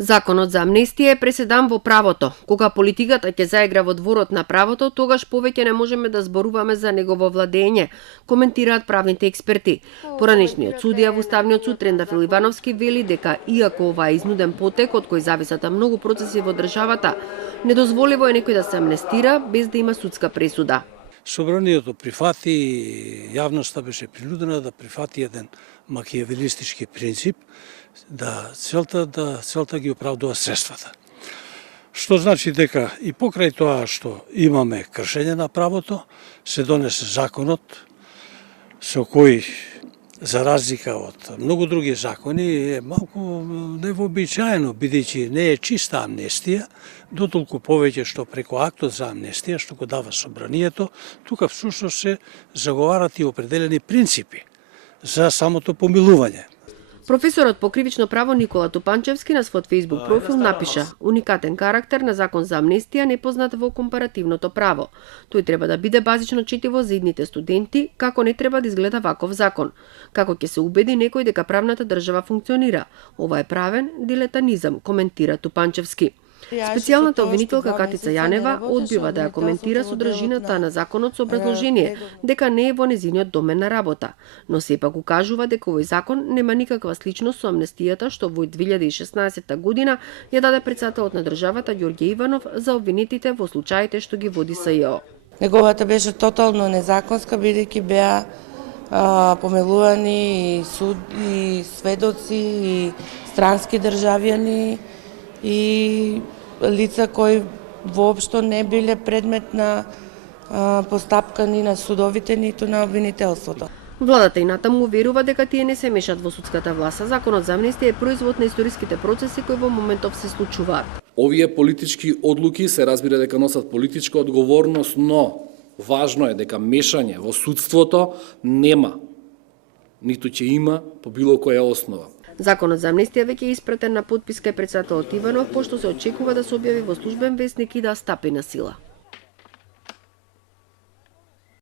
Законот за амнестија е преседан во правото. Кога политиката ќе заигра во дворот на правото, тогаш повеќе не можеме да зборуваме за негово владење, коментираат правните експерти. Поранешниот судија во Уставниот суд Трендафил Ивановски вели дека иако ова е изнуден потек од кој зависат многу процеси во државата, недозволиво е некој да се амнестира без да има судска пресуда. Собранието прифати, јавноста беше принудена да прифати еден макијавелистички принцип, да целта ги оправдува средствата. Што значи дека и покрај тоа што имаме кршење на правото, се донесе законот со кој, за разлика од многу други закони, е малку невообичаено, бидејќи не е чиста амнестија, дотолку повеќе што преку актот за амнестија, што го дава собранието, тука всушност се заговарат и определени принципи за самото помилување. Професорот по кривично право Никола Тупанчевски на својот Facebook профил напиша: уникатен карактер на закон за амнестија непознат во компаративното право. Тој треба да биде базично четиво за идните студенти, како не треба да изгледа ваков закон. Како ќе се убеди некој дека правната држава функционира. Ова е правен дилетанизам, коментира Тупанчевски. Специјалната обвинителка Катица Јанева одбива да ја коментира содржината на законот со образложение дека не е во незиниот домен на работа, но сепак укажува дека овој закон нема никаква сличност со амнестијата што во 2016 година ја даде председателот на државата Ѓорѓе Иванов за обвинетите во случаите што ги води СЈО. Неговата беше тотално незаконска, бидејќи беа помилувани и суд, и сведоци, и странски државјани, и лица кои воопшто не биле предмет на постапка ни на судовите, ниту на обвинителството. Владата и натаму верува дека тие не се мешат во судската власт. Законот за амнестија е производ на историските процеси кои во моментов се случуваат. Овие политички одлуки се разбира дека носат политичка одговорност, но важно е дека мешање во судството нема, ниту ќе има по било која основа. Законот за амнестија веќе е испратен на потписка и председателот Иванов, пошто се очекува да се објави во службен весник и да стапи на сила.